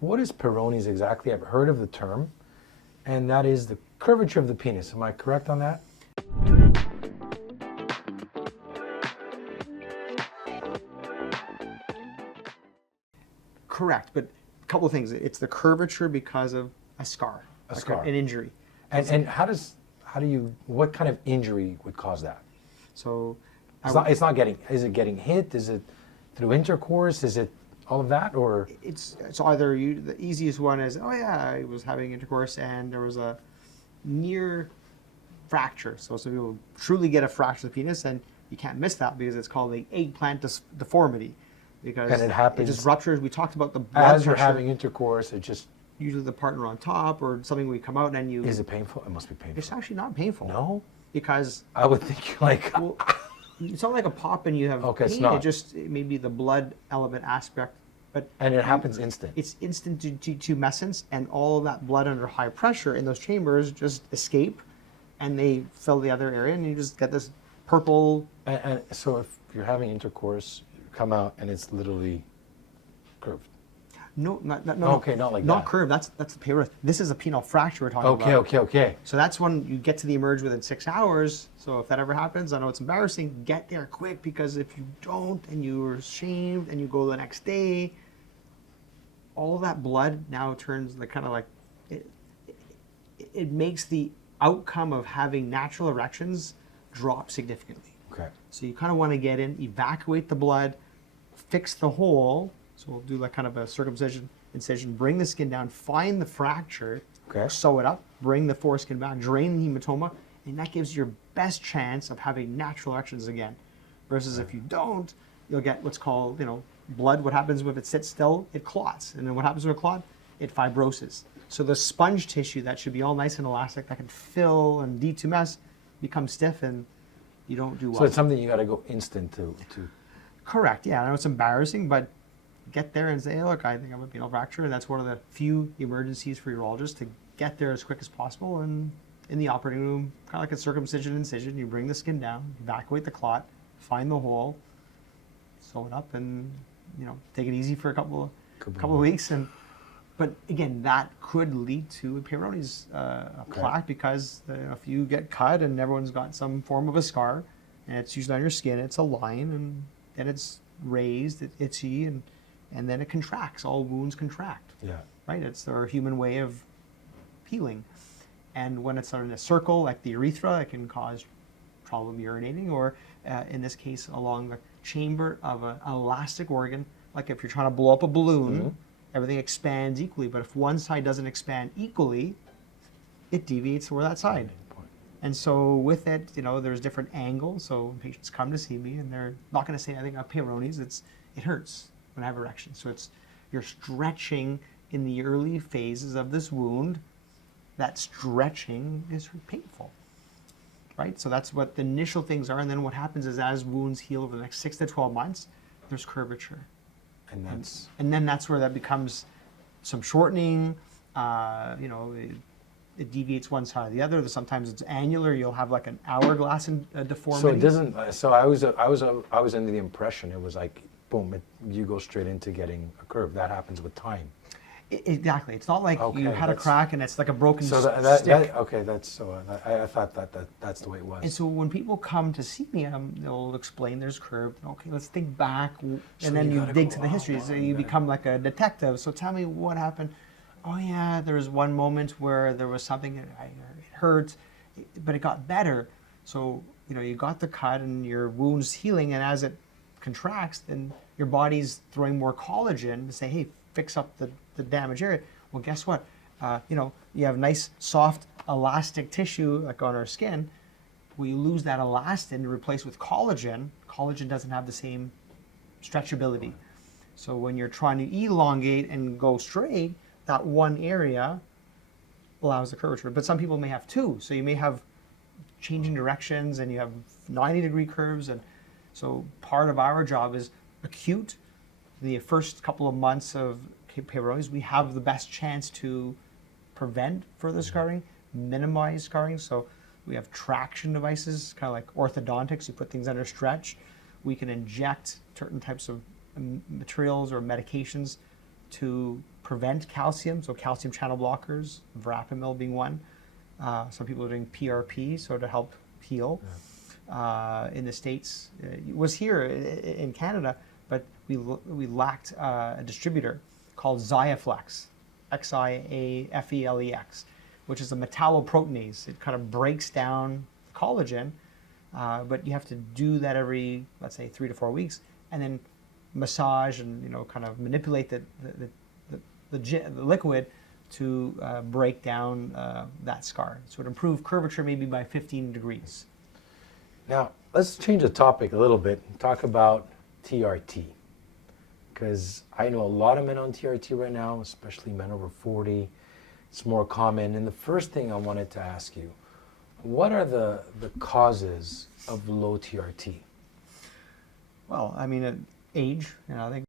what is Peyronie's exactly? I've heard of the term, and that is the curvature of the penis. Am I correct on that? Correct, but a couple of things. It's the curvature because of a scar, an injury. And what kind of injury would cause that? So is it getting hit? Is it through intercourse? Is it all of that, or? It's either the easiest one is, oh yeah, I was having intercourse and there was a near fracture. So some people truly get a fracture of the penis, and you can't miss that because it's called the eggplant deformity. Because and it happens. It just ruptures. We talked about the blood as you're pressure. having intercourse. It just usually the partner on top or something. We come out and you. Is it painful? It must be painful. It's actually not painful. No. Because I would think like. Well, it's not like a pop and you have okay, pain. It's not. It just maybe the blood element aspect. And it happens instant. It's instant tumescence, and all of that blood under high pressure in those chambers just escape, and they fill the other area, and you just get this purple. And so if you're having intercourse, you come out and it's literally curved. No. Okay, not like that. Not curved. That's the Peyronie. This is a penile fracture we're talking about. Okay. So that's when you get to the emerge within 6 hours. So if that ever happens, I know it's embarrassing. Get there quick, because if you don't and you're ashamed and you go the next day, all that blood now turns it makes the outcome of having natural erections drop significantly. Okay. So you kind of want to get in, evacuate the blood, fix the hole. So we'll do like kind of a circumcision incision, bring the skin down, find the fracture, sew it up, bring the foreskin back, drain the hematoma, and that gives your best chance of having natural erections again. Versus if you don't, you'll get what's called, blood. What happens if it sits still? It clots. And then what happens with a clot? It fibroses. So the sponge tissue that should be all nice and elastic, that can fill and detumesce, becomes stiff, and you don't do well. So it's something you got to go instant to. Correct. Yeah, I know it's embarrassing, but get there and say, hey, look, I think I'm a penile fracture, and that's one of the few emergencies for urologists, to get there as quick as possible. And in the operating room, kind of like a circumcision incision, you bring the skin down, evacuate the clot, find the hole, sew it up, and take it easy for a couple of weeks. But again, that could lead to a Peyronie's plaque, because if you get cut and everyone's got some form of a scar, and it's usually on your skin, it's a line, and it's raised, it's itchy, and then it contracts. All wounds contract. Yeah. Right? It's our human way of healing. And when it's in a circle, like the urethra, it can cause problem urinating, or in this case, along the chamber of an elastic organ. Like if you're trying to blow up a balloon, everything expands equally. But if one side doesn't expand equally, it deviates toward that side. And so with it, there's different angles. So when patients come to see me, and they're not going to say anything about Peyronie's, it hurts when I have erection. So you're stretching in the early phases of this wound. That stretching is painful. Right? So that's what the initial things are. And then what happens is, as wounds heal over the next 6 to 12 months, there's curvature. And then that's where that becomes some shortening. It deviates one side or the other. Sometimes it's annular. You'll have like an hourglass deformity. So it doesn't. So I was under the impression it was like, boom, you go straight into getting a curve. That happens with time. Exactly. It's not like you had a crack and it's like a broken stick. I thought that's the way it was. And so when people come to see me, they'll explain there's curve. Okay, let's think back, and then you dig to the history. So you become like a detective. So tell me what happened. Oh yeah, there was one moment where there was something, it hurt, but it got better. So you got the cut and your wound's healing, and as it contracts, then your body's throwing more collagen to say, hey, fix up the damaged area. Well, guess what? You have nice, soft, elastic tissue like on our skin. We lose that elastin to replace with collagen. Collagen doesn't have the same stretchability. So when you're trying to elongate and go straight, that one area allows the curvature. But some people may have two. So you may have changing directions, and you have 90-degree curves. And so part of our job is acute. The first couple of months of Peyronie's, we have the best chance to prevent further scarring, minimize scarring. So we have traction devices, kind of like orthodontics. You put things under stretch. We can inject certain types of materials or medications to prevent calcium, so calcium channel blockers, verapamil being one. Some people are doing PRP, so to help heal. In the States, it was here in Canada, but we lacked a distributor called Xiaflex, Xiafelex, which is a metalloproteinase. It kind of breaks down collagen, but you have to do that every, let's say, 3 to 4 weeks, and then massage and kind of manipulate the liquid to break down that scar. So it improve curvature maybe by 15 degrees. Now, let's change the topic a little bit and talk about TRT. Because I know a lot of men on TRT right now, especially men over 40. It's more common. And the first thing I wanted to ask you, what are the causes of low TRT? Well, I mean, age. I think